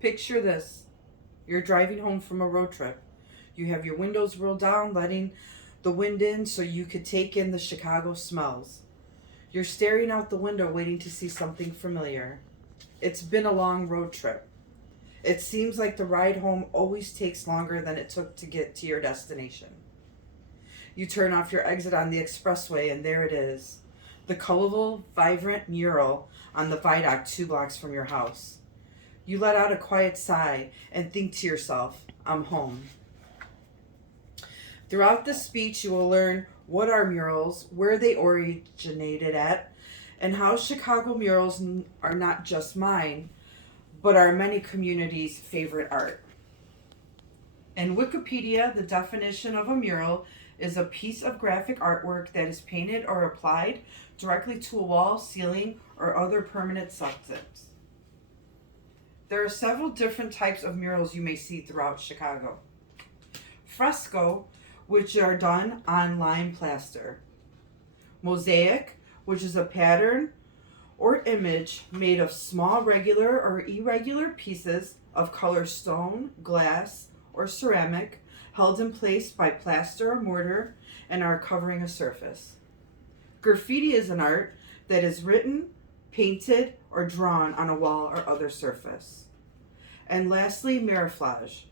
Picture this. You're driving home from a road trip. You have your windows rolled down, letting the wind in so you could take in the Chicago smells. You're staring out the window waiting to see something familiar. It's been a long road trip. It seems like the ride home always takes longer than it took to get to your destination. You turn off your exit on the expressway, and there it is. The colorful, vibrant mural on the viaduct 2 blocks from your house. You let out a quiet sigh and think to yourself, I'm home. Throughout this speech, you will learn what are murals, where they originated at, and how Chicago murals are not just mine, but are many communities' favorite art. In Wikipedia, the definition of a mural is a piece of graphic artwork that is painted or applied directly to a wall, ceiling, or other permanent substance. There are several different types of murals you may see throughout Chicago. Fresco, which are done on lime plaster. Mosaic, which is a pattern or image made of small regular or irregular pieces of colored stone, glass, or ceramic held in place by plaster or mortar and are covering a surface. Graffiti is an art that is written, painted, or drawn on a wall or other surface. And lastly, mariflage,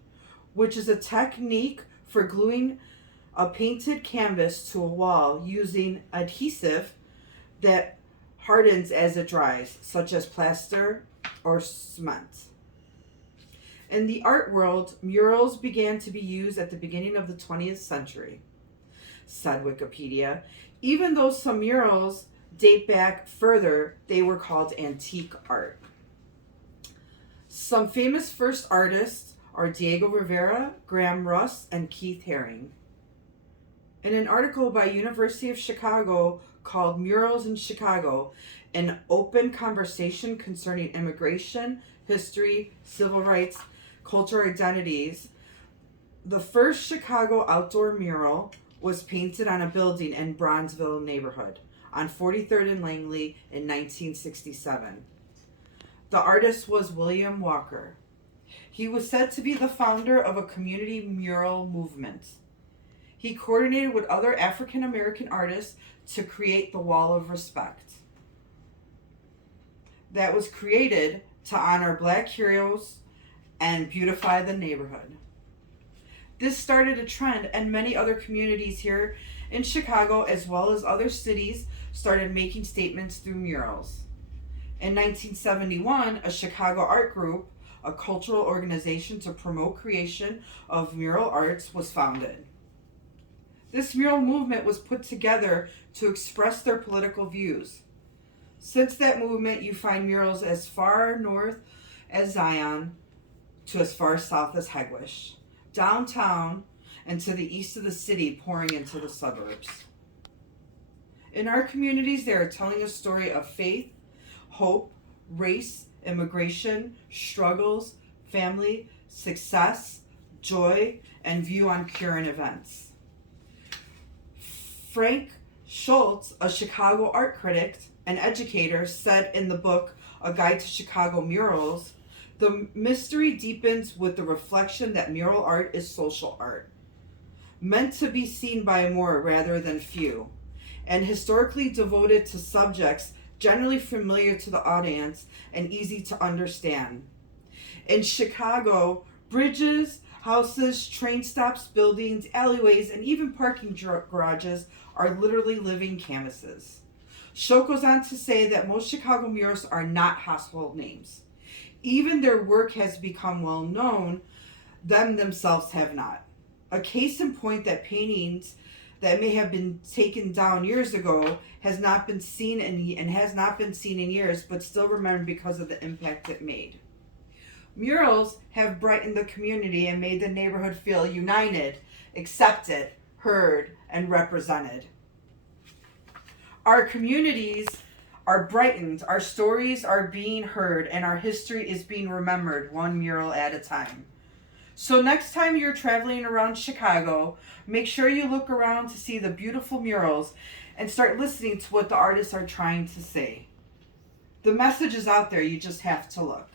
which is a technique for gluing a painted canvas to a wall using adhesive that hardens as it dries, such as plaster or cement. In the art world, murals began to be used at the beginning of the 20th century, said Wikipedia. Even though some murals date back further, they were called antique art. Some famous first artists are Diego Rivera, Graham Russ, and Keith Haring. In an article by University of Chicago called Murals in Chicago, an open conversation concerning immigration, history, civil rights, cultural identities, the first Chicago outdoor mural was painted on a building in Bronzeville neighborhood on 43rd and Langley in 1967. The artist was William Walker. He was said to be the founder of a community mural movement. He coordinated with other African American artists to create the Wall of Respect that was created to honor Black heroes and beautify the neighborhood. This started a trend, and many other communities here in Chicago, as well as other cities, started making statements through murals. In 1971, a Chicago art group, a cultural organization to promote creation of mural arts, was founded. This mural movement was put together to express their political views. Since that movement, you find murals as far north as Zion to as far south as Hegewisch, downtown and to the east of the city, pouring into the suburbs. In our communities, they are telling a story of faith, hope, race, immigration, struggles, family, success, joy, and view on current events. Frank Schultz, a Chicago art critic and educator, said in the book A Guide to Chicago Murals, the mystery deepens with the reflection that mural art is social art, meant to be seen by more rather than few, and historically devoted to subjects generally familiar to the audience and easy to understand. In Chicago, bridges, houses, train stops, buildings, alleyways, and even parking garages are literally living canvases. Schultz goes on to say that most Chicago murals are not household names. Even their work has become well known, them themselves have not. A case in point that paintings that may have been taken down years ago has not been seen in years, but still remembered because of the impact it made. Murals have brightened the community and made the neighborhood feel united, accepted, heard, and represented. Our communities are brightened, our stories are being heard, and our history is being remembered one mural at a time. So next time you're traveling around Chicago, make sure you look around to see the beautiful murals and start listening to what the artists are trying to say. The message is out there, you just have to look.